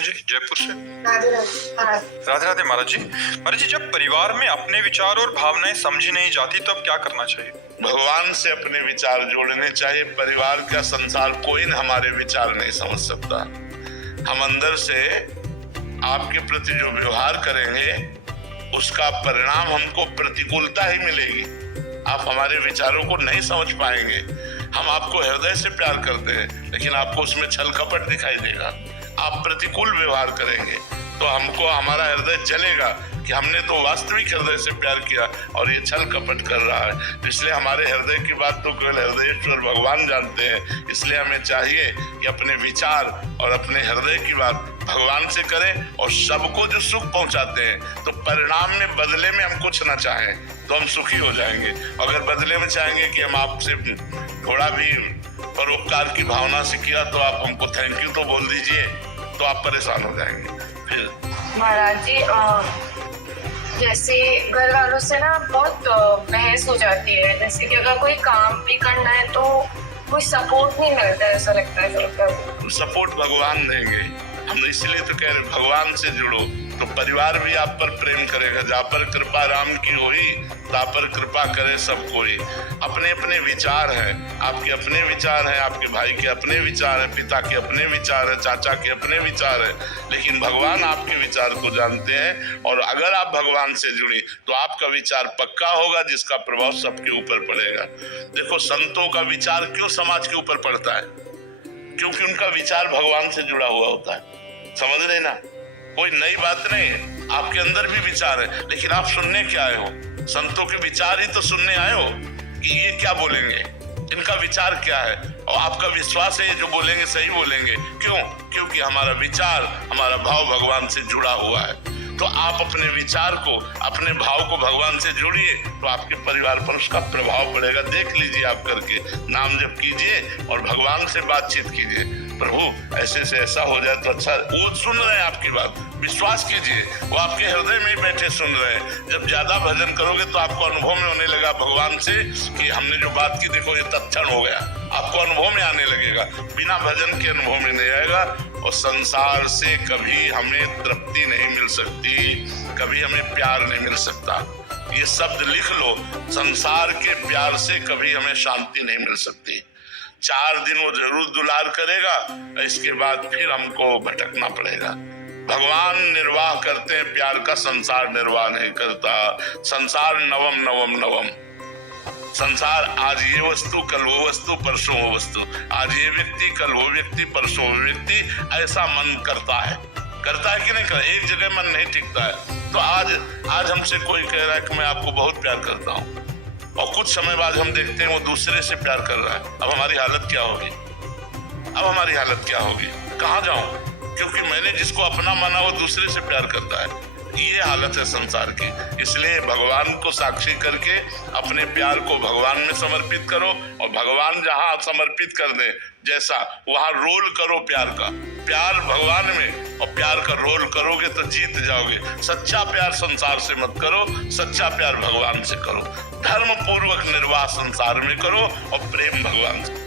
बहन जी, जयपुर से। राधे राधे। राधे राधे महाराज जी। महाराज जी, जब परिवार में अपने विचार और भावनाएं समझी नहीं जाती तब क्या करना चाहिए? भगवान से अपने विचार जोड़ने चाहिए। परिवार का संसार कोई न हमारे विचार नहीं समझ सकता। हम अंदर से आपके प्रति जो व्यवहार करेंगे उसका परिणाम हमको प्रतिकूलता ही मिलेगी। आप हमारे विचारों को नहीं समझ पाएंगे। हम आपको हृदय से प्यार करते हैं लेकिन आपको उसमें छल कपट दिखाई देगा। आप प्रतिकूल व्यवहार करेंगे तो हमको हमारा हृदय जलेगा कि हमने तो वास्तविक हृदय से प्यार किया और ये छल कपट कर रहा है। इसलिए हमारे हृदय की बात तो केवल हृदयेश्वर भगवान जानते हैं। इसलिए हमें चाहिए कि अपने विचार और अपने हृदय की बात भगवान से करें और सबको जो सुख पहुंचाते हैं तो परिणाम में बदले में हम कुछ ना चाहें तो हम सुखी हो जाएंगे। अगर बदले में चाहेंगे कि हम आपसे थोड़ा भी परोपकार की भावना से किया तो आप हमको थैंक यू तो बोल दीजिए, तो आप परेशान हो जाएंगे। फिर महाराज जी, जैसे घर वालों से ना बहुत बहस हो जाती है। जैसे कि अगर कोई काम भी करना है तो कोई सपोर्ट नहीं मिलता है, ऐसा लगता है। सपोर्ट भगवान देंगे। हम इसलिए तो कह रहे भगवान से जुड़ो तो परिवार भी आप पर प्रेम करेगा। जहाँ पर कृपा राम की हुई ता पर कृपा करे सब कोई। अपने अपने विचार हैं, आपके अपने विचार हैं, आपके भाई के अपने विचार हैं, पिता के अपने विचार हैं, चाचा के अपने विचार हैं, लेकिन भगवान आपके विचार को जानते हैं। और अगर आप भगवान से जुड़ी तो आपका विचार पक्का होगा जिसका प्रभाव सबके ऊपर पड़ेगा। देखो, संतों का विचार क्यों समाज के ऊपर पड़ता है? क्योंकि उनका विचार भगवान से जुड़ा हुआ होता है। समझ रहे ना? कोई नई बात नहीं है, आपके अंदर भी विचार है लेकिन आप सुनने क्या आए हो? संतों के विचार ही तो सुनने आए हो कि ये क्या बोलेंगे, इनका विचार क्या है, और आपका विश्वास है ये जो बोलेंगे सही बोलेंगे। क्यों? क्योंकि हमारा विचार, हमारा भाव भगवान से जुड़ा हुआ है। तो आप अपने विचार को, अपने भाव को भगवान से जोड़िए तो आपके परिवार पर उसका प्रभाव पड़ेगा। देख लीजिए, आप करके नाम जप कीजिए और भगवान से बातचीत कीजिए। प्रभु ऐसे से ऐसा हो जाए तो अच्छा। वो सुन रहे हैं आपकी बात, विश्वास कीजिए, वो आपके हृदय में ही बैठे सुन रहे हैं। जब ज्यादा भजन करोगे तो आपको अनुभव में होने लगा भगवान से कि हमने जो बात की देखो ये तत्क्षण हो गया। आपको अनुभव में आने लगेगा, बिना भजन के अनुभव में नहीं आएगा। और संसार से कभी हमें तृप्ति नहीं मिल सकती, कभी हमें प्यार नहीं मिल सकता। ये शब्द लिख लो, संसार के प्यार से कभी हमें शांति नहीं मिल सकती। 4 दिन वो जरूर दुलार करेगा, इसके बाद फिर हमको भटकना पड़ेगा। भगवान निर्वाह करते हैं प्यार का, संसार निर्वाह नहीं करता। संसार नवम नवम नवम। संसार आज ये वस्तु, कल वो वस्तु, परसों वो वस्तु। आज ये व्यक्ति, कल वो व्यक्ति, परसों वो व्यक्ति। ऐसा मन करता है कि नहीं करता? एक जगह मन नहीं टिकता है। तो आज हमसे कोई कह रहा है कि मैं आपको बहुत प्यार करता हूँ और कुछ समय बाद हम देखते हैं वो दूसरे से प्यार कर रहा है। अब हमारी हालत क्या होगी? कहाँ जाऊं? क्योंकि मैंने जिसको अपना माना वो दूसरे से प्यार करता है। ये हालत है संसार की। इसलिए भगवान को साक्षी करके अपने प्यार को भगवान में समर्पित करो और भगवान जहाँ समर्पित कर दे जैसा, वहाँ रोल करो प्यार का। प्यार भगवान में और प्यार का रोल करोगे तो जीत जाओगे। सच्चा प्यार संसार से मत करो, सच्चा प्यार भगवान से करो। धर्म पूर्वक निर्वाह संसार में करो और प्रेम भगवान से।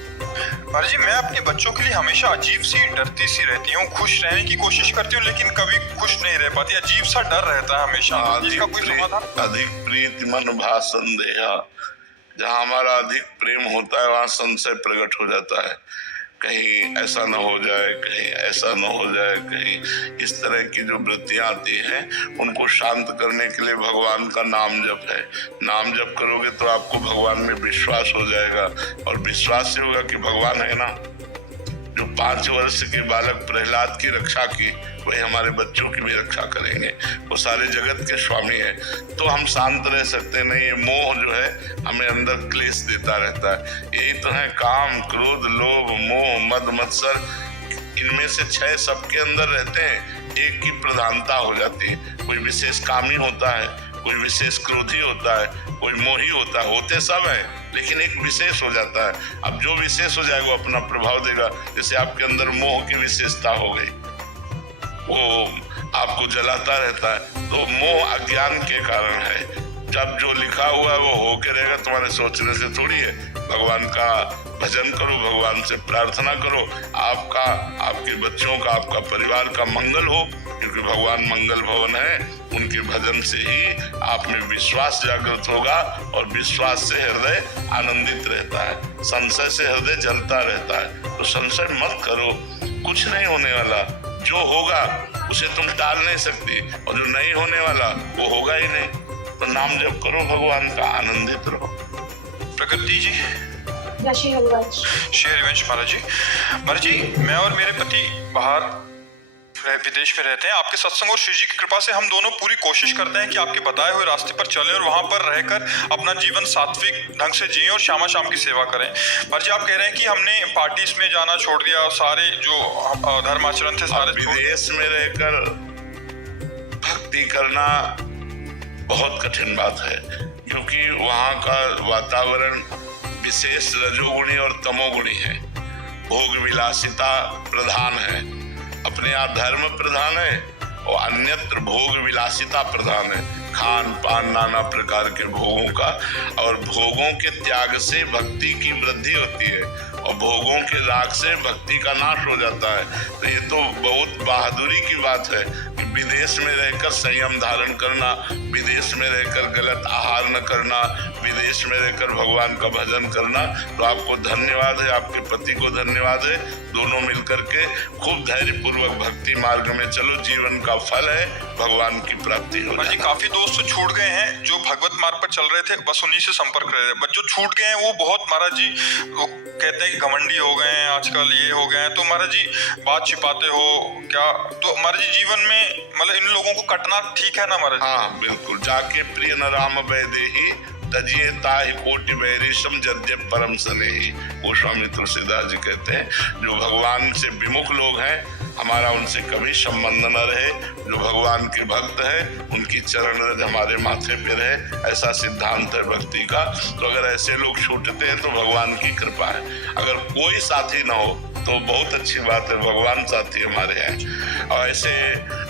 महाराज जी, मैं अपने बच्चों के लिए हमेशा अजीब सी, डरती सी रहती हूँ। खुश रहने की कोशिश करती हूँ लेकिन कभी खुश नहीं रह पाती। अजीब सा डर रहता है हमेशा। इसका कोई समाधान? अधिक प्रीति मन भा संदेहा। जहाँ हमारा अधिक प्रेम होता है वहाँ संशय प्रकट हो जाता है। कहीं ऐसा न हो जाए, कहीं ऐसा न हो जाए, कहीं इस तरह की जो वृत्तियाँ आती हैं उनको शांत करने के लिए भगवान का नाम जप है। नाम जप करोगे तो आपको भगवान में विश्वास हो जाएगा और विश्वास से होगा कि भगवान है ना, जो 5 वर्ष के बालक प्रहलाद की रक्षा की वही हमारे बच्चों की भी रक्षा करेंगे। वो सारे जगत के स्वामी है। तो हम शांत रह सकते नहीं। ये मोह जो है हमें अंदर क्लेश देता रहता है। यही तो है काम, क्रोध, लोभ, मोह, मद, मत्सर। इनमें से 6 सबके अंदर रहते हैं, एक की प्रधानता हो जाती है। कोई विशेष कामी होता है, कोई विशेष क्रोधी होता है, कोई मोही होता है। होते सब है लेकिन एक विशेष हो जाता है। अब जो विशेष हो जाएगा वो अपना प्रभाव देगा। जैसे आपके अंदर मोह की विशेषता हो गई, वो आपको जलाता रहता है। तो मोह अज्ञान के कारण है। जब जो लिखा हुआ है वो होके रहेगा, तुम्हारे सोचने से थोड़ी है। भजन करो, भगवान से प्रार्थना करो, आपका, आपके बच्चों का, आपका परिवार का मंगल हो, क्योंकि भगवान मंगल भवन है। उनके भजन से ही आप में विश्वास जागृत होगा और विश्वास से हृदय आनंदित रहता है, संशय से हृदय जलता रहता है। तो संशय मत करो, कुछ नहीं होने वाला, जो होगा उसे तुम टाल नहीं सकती, और जो नहीं होने वाला वो होगा ही नहीं। तो नाम जप करो भगवान का, आनंदित रहो। प्रकृति जी, श्री हरिवंश महाराज जी। महाराज जी, मैं और मेरे पति बाहर विदेश में रहते हैं। आपके सत्संग और श्री जी की कृपा से हम दोनों पूरी कोशिश करते हैं कि आपके बताए हुए रास्ते पर चलें और वहां पर रहकर अपना जीवन सात्विक ढंग से जिएं और श्यामा शाम की सेवा करें। महाराज जी, आप कह रहे हैं कि हमने पार्टीज में जाना छोड़ दिया, सारे जो धर्माचरण थे सारे विदेश में रहकर भक्ति करना बहुत कठिन बात है, क्योंकि वहाँ का वातावरण विशेष रजोगुणी और तमोगुणी है। भोग विलासिता प्रधान है, अपने यहाँ धर्म प्रधान है और अन्यत्र भोग विलासिता प्रधान है, खान पान नाना प्रकार के भोगों का, और भोगों के त्याग से भक्ति की वृद्धि होती है और भोगों के राग से भक्ति का नाश हो जाता है। तो ये तो बहुत बहादुरी की बात है कि विदेश में रहकर संयम धारण करना, विदेश में रहकर गलत आहार न करना, विदेश में रहकर भगवान का भजन करना। तो आपको धन्यवाद है, आपके पति को धन्यवाद है, दोनों मिलकर के खूब धैर्य पूर्वक भक्ति मार्ग में चलो, जीवन का फल है, भगवान की प्राप्ति हो जी। काफी दोस्त छूट गए हैं जो भगवत मार्ग पर चल रहे थे, बस उन्हीं से संपर्क रहे थे। बस जो छूट गए हैं वो बहुत, महाराज जी, वो कहते हैं कि घमंडी हो गए हैं आजकल, ये हो गए हैं। तो महाराज जी, बात छिपाते हो क्या? तो महाराज जी, जीवन में मतलब इन लोगों को कटना ठीक है ना महाराज? हाँ बिल्कुल। जाके प्रिय न राम वैदेही तजिए ताहि कोटि वैरिशम जद्य परम स्नेही। वो स्वामी तुलसीदास जी कहते हैं, जो भगवान से विमुख लोग हैं, हमारा उनसे कभी संबंध न रहे। जो भगवान के भक्त है उनकी चरण रज हमारे माथे पे रहे, ऐसा सिद्धांत है भक्ति का। तो अगर ऐसे लोग छूटते हैं तो भगवान की कृपा है। अगर कोई साथी ना हो तो बहुत अच्छी बात है, भगवान साथी हमारे हैं। और ऐसे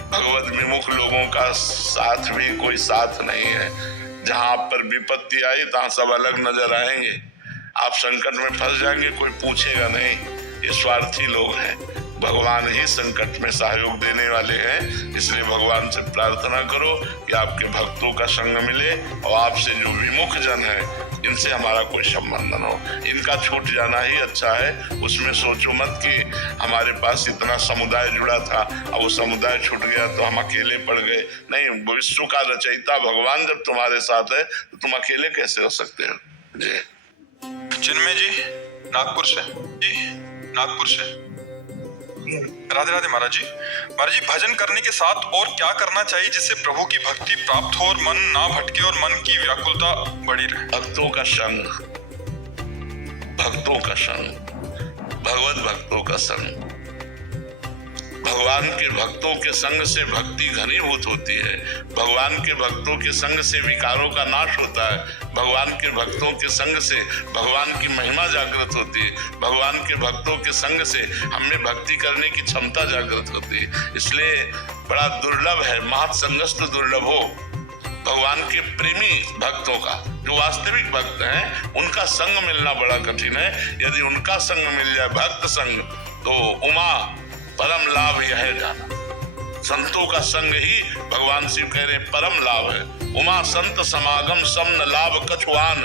भगवत विमुख लोगों का साथ भी कोई साथ नहीं है। जहाँ आप पर विपत्ति आई तहाँ सब अलग नजर आएंगे, आप संकट में फंस जाएंगे, कोई पूछेगा नहीं। ये स्वार्थी लोग हैं, भगवान ही संकट में सहयोग देने वाले हैं। इसलिए भगवान से प्रार्थना करो कि आपके भक्तों का संग मिले और आपसे जो विमुख जन है इनसे हमारा कोई संबंध न हो। इनका छूट जाना ही अच्छा है। उसमें सोचो मत कि हमारे पास इतना समुदाय जुड़ा था, अब वो समुदाय छूट गया तो हम अकेले पड़ गए। नहीं, विश्व का रचयिता भगवान जब तुम्हारे साथ है तो तुम अकेले कैसे हो सकते हो? जी। चिन्मय जी, नागपुर से। जी, नागपुर से। राधे राधे महाराज जी। महाराज जी, भजन करने के साथ और क्या करना चाहिए जिससे प्रभु की भक्ति प्राप्त हो और मन ना भटके और मन की व्याकुलता बढ़ी रहे? भक्तों का संग, भक्तों का संग, भगवत भक्तों का संग। भगवान के भक्तों के संग से भक्ति घनीभूत होती है। भगवान के भक्तों के संग से विकारों का नाश होता है। भगवान के भक्तों के संग से भगवान की महिमा जागृत होती है। भगवान के भक्तों के संग से हमें भक्ति करने की क्षमता जागृत होती है। इसलिए बड़ा दुर्लभ है, महत्संगस्त दुर्लभ हो। भगवान के प्रेमी भक्तों का, जो वास्तविक भक्त हैं, उनका संग मिलना बड़ा कठिन है। यदि उनका संग मिल जाए, भक्त संग, तो उमा परम लाभ यह है जाना। संतों का संग ही भगवान शिव कह रहे परम लाभ है। उमा संत समागम समन लाभ कछुआन।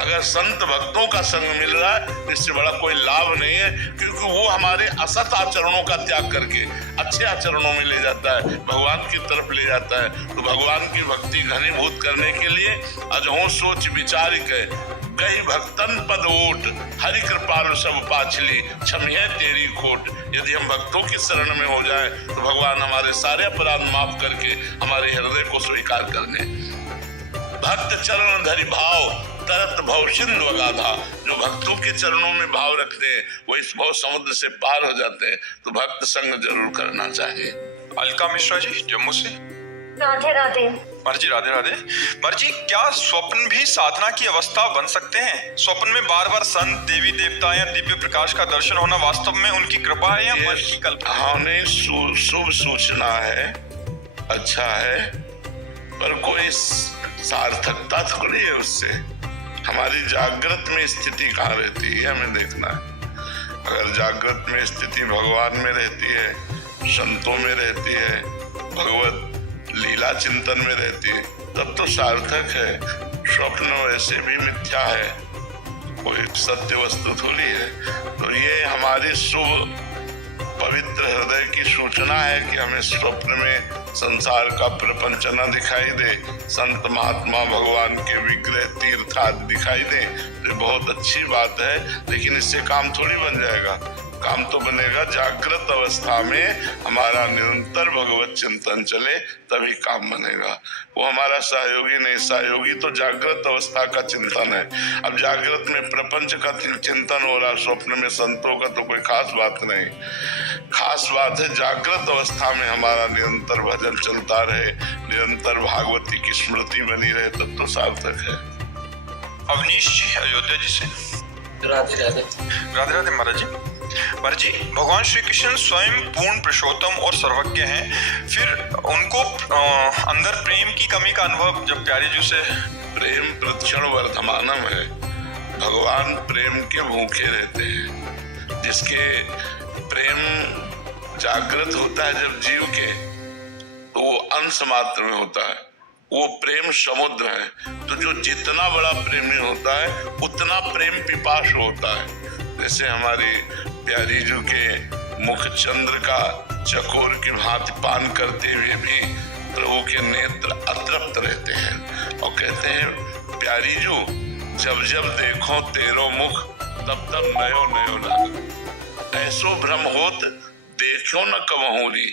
अगर संत भक्तों का संग मिल रहा है इससे बड़ा कोई लाभ नहीं है, क्योंकि वो हमारे असत आचरणों का त्याग करके अच्छे आचरणों में ले जाता है, भगवान की तरफ ले जाता है। तो भगवान की भक्ति घनीभूत करने के लिए अजहों सोच विचार के गई भक्तन पद ओट, हरि कृपालु सब पाछली क्षमिए तेरी खोट। यदि हम भक्तों की शरण में हो जाए तो भगवान हमारे सारे अपराध माफ करके हमारे हृदय को स्वीकार करने। भक्त चरण धरि भाव तरत भव सिंधु अगाधा। जो भक्तों के चरणों में भाव रखते हैं वो इस भव समुद्र से पार हो जाते हैं। तो भक्त संग जरूर करना चाहिए। अलका मिश्रा जी, जम्मू से। राधे राधे। महाराज जी, राधे राधे। महाराज जी, क्या स्वप्न भी साधना की अवस्था बन सकते हैं? स्वप्न में बार बार संत, देवी देवता या दिव्य प्रकाश का दर्शन होना वास्तव में उनकी कृपा है या मन की कल्पना? हाँ, नहीं, शुभ सूचना है, अच्छा है, पर कोई सार्थकता तो नहीं है उससे। हमारी जागृत में स्थिति कहाँ रहती है हमें देखना है। अगर जागृत में स्थिति भगवान में रहती है, संतों में रहती है, भगवत लीला चिंतन में रहती है, तब तो सार्थक है। स्वप्न वैसे भी मिथ्या है, कोई सत्य वस्तु थोड़ी है। तो ये हमारी शुभ पवित्र हृदय की सूचना है कि हमें स्वप्न में संसार का प्रपंचना दिखाई दे, संत महात्मा भगवान के विग्रह तीर्थ आदि दिखाई दे, तो बहुत अच्छी बात है। लेकिन इससे काम थोड़ी बन जाएगा। काम तो बनेगा जागृत अवस्था में हमारा निरंतर भगवत चिंतन चले, तभी काम बनेगा। वो हमारा सहयोगी नहीं, सहयोगी तो जागृत अवस्था का चिंतन है। अब जागृत में प्रपंच का चिंतन हो रहा, स्वप्न में संतों का तो कोई खास बात नहीं। खास बात है जागृत अवस्था में हमारा निरंतर भजन चलता रहे, निरंतर भागवती की स्मृति बनी रहे, तब तो सार्थक है। अवनीश जी अयोध्या जी से। राधे राधे। राधे राधे महाराज जी। महाराज जी, भगवान श्री कृष्ण स्वयं पूर्ण पुरुषोत्तम और सर्वज्ञ हैं, फिर उनको अंदर प्रेम की कमी का अनुभव जब प्यारी जी से। प्रेम प्रतिक्षण वर्धमानम है। भगवान प्रेम के भूखे रहते हैं। जिसके प्रेम जागृत होता है जब जीव के, तो वो अंश मात्र में होता है, वो प्रेम समुद्र है। तो जो जितना बड़ा प्रेमी होता है उतना प्रेम पिपासु होता है। जैसे हमारी प्यारी जी के मुख चंद्र का चकोर की भांति पान करते हुए भी प्रभु के नेत्र अतृप्त रहते हैं और कहते हैं प्यारी जी जब जब देखो तेरो मुख तब तब नयो नयो लाग। ऐसो भ्रम होत देखो न कबहूरी,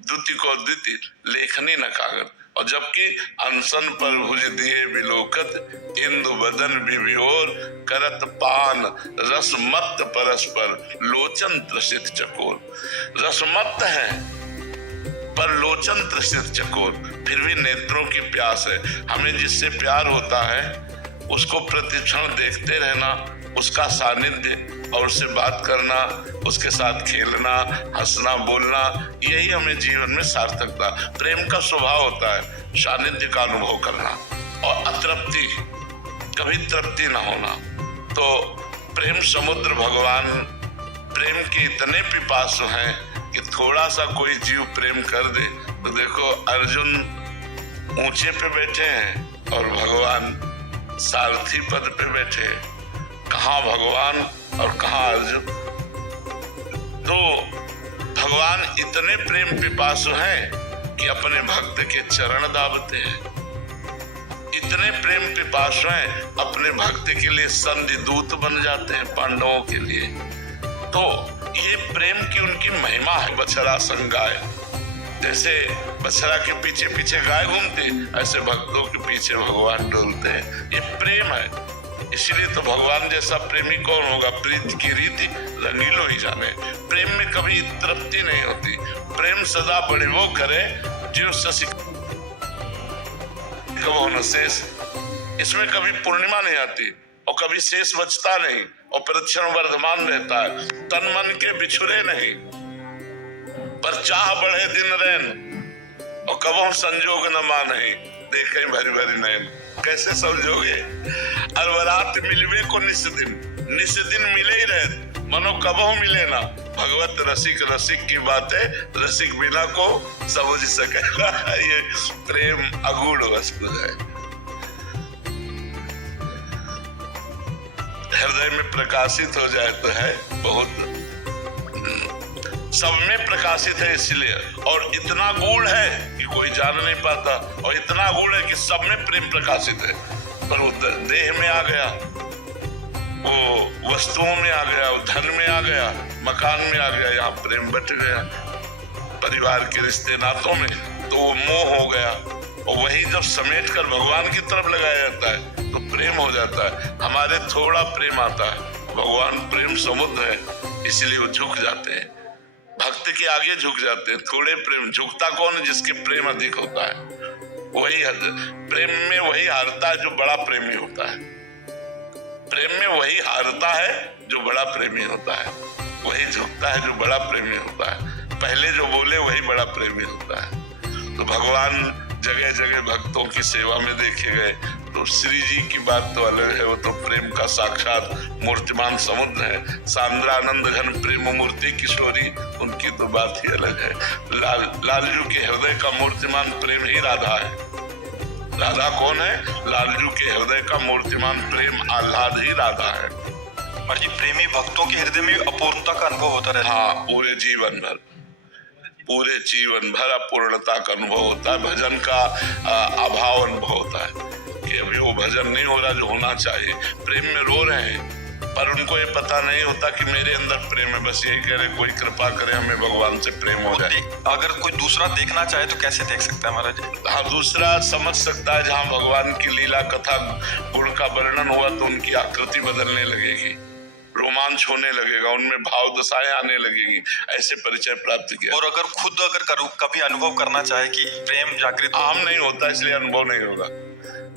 द्युति को द्युति लेखनी न कागज। और जबकि अनशन पर भुज दिए बिलोकत, इंदु बदन बिबियोर करत पान रसमत्त परस्पर लोचन त्रसित चकोर। रसमत्त है पर लोचन त्रसित चकोर, फिर भी नेत्रों की प्यास है। हमें जिससे प्यार होता है उसको प्रतिक्षण देखते रहना, उसका सानिध्य और उससे बात करना, उसके साथ खेलना, हंसना, बोलना, यही हमें जीवन में सार्थकता। प्रेम का स्वभाव होता है सानिध्य का अनुभव करना और अतृप्ति, कभी तृप्ति न होना। तो प्रेम समुद्र भगवान प्रेम के इतने पिपासु हैं कि थोड़ा सा कोई जीव प्रेम कर दे तो देखो अर्जुन ऊंचे पे बैठे हैं और भगवान सारथी पद पे बैठे हैं। कहाँ भगवान और कहाँ अर्जुन। तो भगवान इतने प्रेम पिपासु हैं कि अपने भक्त के चरण दाबते हैं। इतने प्रेम पिपासु हैं अपने भक्त के लिए संधि दूत बन जाते हैं पांडवों के लिए। तो ये प्रेम की उनकी महिमा है। बछड़ा संग गाय, जैसे बछड़ा के पीछे पीछे गाय घूमती, ऐसे भक्तों के पीछे भगवान डोलते हैं। ये प्रेम है। इसलिए तो भगवान जैसा प्रेमी कौन होगा। प्रीत की रीति रंगीलो ही जाने। प्रेम में कभी तृप्ति नहीं होती। प्रेम सदा बड़े वो करे जो शशि कबो न शेष। इसमें कभी पूर्णिमा नहीं आती और कभी शेष बचता नहीं और प्रतिक्षण वर्धमान रहता है। तन मन के बिछुरे नहीं पर चाह बढ़े दिन रैन और कबो संजोग न माने देखे भरी भरी नैन। कैसे समझोगे। अलवरात मिलवे को निस दिन मिले ही रहे, मनो कबो मिले ना। भगवत रसिक रसिक की बातें रसिक बिना को समझ सके। ये प्रेम अगूढ़ वस्तु है। हृदय में प्रकाशित हो जाए तो है बहुत, सब में प्रकाशित है इसलिए। और इतना गूढ़ है कि कोई जान नहीं पाता और इतना गूढ़ है कि सब में प्रेम प्रकाशित है। पर वो देह में आ गया, वो वस्तुओं में आ गया, वो धन में आ गया, मकान में आ गया, यहाँ प्रेम बट गया। परिवार के रिश्ते नातों में तो वो मोह हो गया और वही जब समेट कर भगवान की तरफ लगाया जाता है तो प्रेम हो जाता है। हमारे थोड़ा प्रेम आता है, भगवान प्रेम समुद्र है इसलिए वो झुक जाते हैं। भक्त के आगे झुक जाते हैं। थोड़े प्रेम झुकता कौन है? जिसके प्रेम अधिक होता है। वही प्रेम में वही हारता है जो बड़ा प्रेमी होता है। प्रेम में वही हारता है जो बड़ा प्रेमी होता है। वही झुकता है जो बड़ा प्रेमी होता है। पहले जो बोले वही बड़ा प्रेमी होता है। तो भगवान जगह जगह भक्तों की सेवा में देखे गए। तो श्री जी की बात तो अलग है, वो तो प्रेम का साक्षात मूर्तिमान समुद्र है। सांद्रानंद घन प्रेम मूर्ति किशोरी, उनकी तो बात ही अलग है। लालजू के हृदय का मूर्तिमान प्रेम ही राधा है। राधा कौन है? लालजू के हृदय का मूर्तिमान प्रेम आह्लाद ही राधा है। जी प्रेमी भक्तों के हृदय में अपूर्णता का अनुभव होता रहता है। हाँ, पूरे जीवन भर अपूर्णता का अनुभव होता है। भजन का अभाव अनुभव होता है कि अभी वो भजन नहीं हो रहा जो होना चाहिए। प्रेम में रो रहे हैं पर उनको ये पता नहीं होता कि मेरे अंदर प्रेम है। बस यही कह रहे कोई कृपा करे हमें भगवान से प्रेम हो जाए। अगर कोई दूसरा देखना चाहे तो कैसे देख सकता है महाराज जी? हाँ, दूसरा समझ सकता है जहाँ भगवान की लीला कथा गुण का वर्णन हुआ तो उनकी आकृति बदलने लगेगी, रोमांच होने लगेगा, उनमें भाव दशाएं आने लगेगी। ऐसे परिचय प्राप्त किया। और अगर खुद कभी अनुभव करना चाहे कि प्रेम जागृत अहम नहीं होता इसलिए अनुभव नहीं होगा।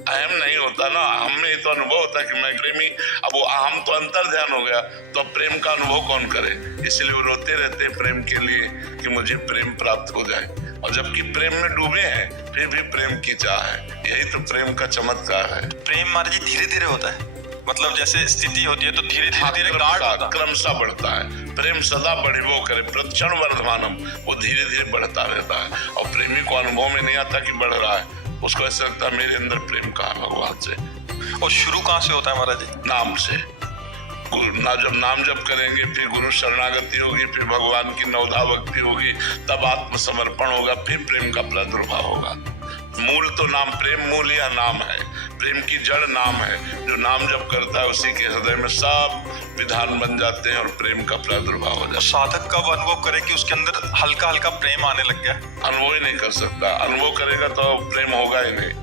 अहम नहीं होता ना, हम में तो अनुभव होता कि मैं प्रेमी। अब वो अहम तो अंतर ध्यान हो गया तो प्रेम का अनुभव कौन करे? इसलिए वो रोते रहते प्रेम के लिए कि मुझे प्रेम प्राप्त हो जाए। और जबकि प्रेम में डूबे हैं फिर भी प्रेम की चाह है। यही तो प्रेम का चमत्कार है। प्रेम महाराज जी धीरे धीरे होता है, मतलब जैसे स्थिति होती है तो धीरे धीरे क्रमशः बढ़ता है। प्रेम सदा बढ़िबो करे प्रतिक्षण वर्धमानम, वो धीरे धीरे बढ़ता रहता है। और प्रेमी को अनुभव में नहीं आता कि बढ़ रहा है, उसको ऐसा लगता है मेरे अंदर प्रेम कहाँ भगवान से। और शुरू कहाँ से होता है महाराज जी? नाम से। जब नाम जप करेंगे फिर गुरु शरणागति होगी, फिर भगवान की नवधा भक्ति होगी, तब आत्मसमर्पण होगा, फिर प्रेम का प्रादुर्भाव होगा। मूल तो नाम, प्रेम मूल या नाम है। प्रेम की जड़ नाम है। जो नाम जप करता है उसी के हृदय में सब विधान बन जाते हैं और प्रेम का प्रादुर्भाव हो जाता है। साधक कब अनुभव करे कि उसके अंदर हल्का हल्का प्रेम आने लग गया? अनुभव ही नहीं कर सकता। अनुभव करेगा तो प्रेम होगा ही नहीं।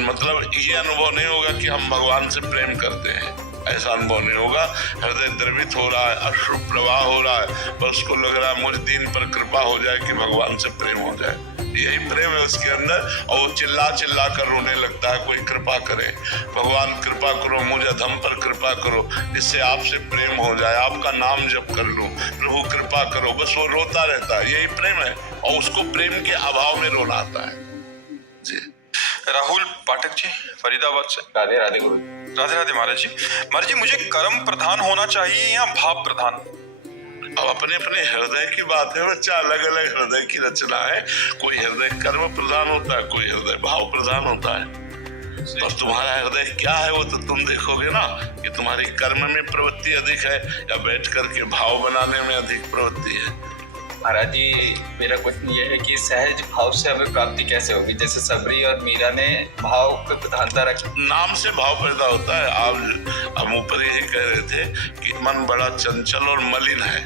मतलब ये अनुभव नहीं होगा कि हम भगवान से प्रेम करते हैं, ऐसा अनुभव नहीं होगा। हृदय द्रवित हो रहा है, अश्रु प्रवाह हो रहा है, पर उसको लग रहा है मुझ दिन पर कृपा हो जाए कि भगवान से प्रेम हो जाए। यही प्रेम है उसके अंदर। और वो चिल्ला चिल्ला कर रोने लगता है, कोई कृपा करे, भगवान कृपा करो, मुझे अधम पर कृपा करो, इससे आपसे प्रेम हो जाए, आपका नाम जप कर लूं, प्रभु कृपा करो। बस वो रोता रहता है, यही प्रेम है। और उसको प्रेम के अभाव में रोना आता है। जी राहुल पाठक जी फरीदाबाद से। राधे राधे गुरु। राधे राधे महाराज जी। महाराज जी मुझे कर्म प्रधान होना चाहिए या भाव प्रधान? अब अपने अपने हृदय की बात है बच्चा, अलग अलग हृदय की रचना है। कोई हृदय कर्म प्रधान होता है, कोई हृदय भाव प्रधान होता है। तो तुम्हारा हृदय क्या है वो तो तुम देखोगे ना, कि तुम्हारी कर्म में प्रवृत्ति अधिक है या बैठ करके भाव बनाने में अधिक प्रवृत्ति है। महाराज जी मेरा क्वेश्चन ये है कि सहज भाव से हमें प्राप्ति कैसे होगी? जैसे सबरी और मीरा ने भाव की प्रधानता रखी। नाम से भाव पैदा होता है। आप हम ऊपर यही कह रहे थे कि मन बड़ा चंचल और मलिन है।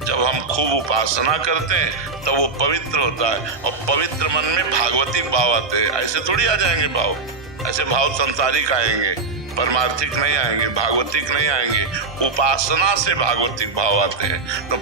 जब हम खूब उपासना करते हैं तब वो पवित्र होता है और पवित्र मन में भागवतिक भाव आते हैं। ऐसे थोड़ी आ जाएंगे भाव, ऐसे भाव संसारिक आएंगे, परमार्थिक नहीं आएंगे, भागवतिक नहीं आएंगे। उपासना से भागवतिक भाव आते हैं। तो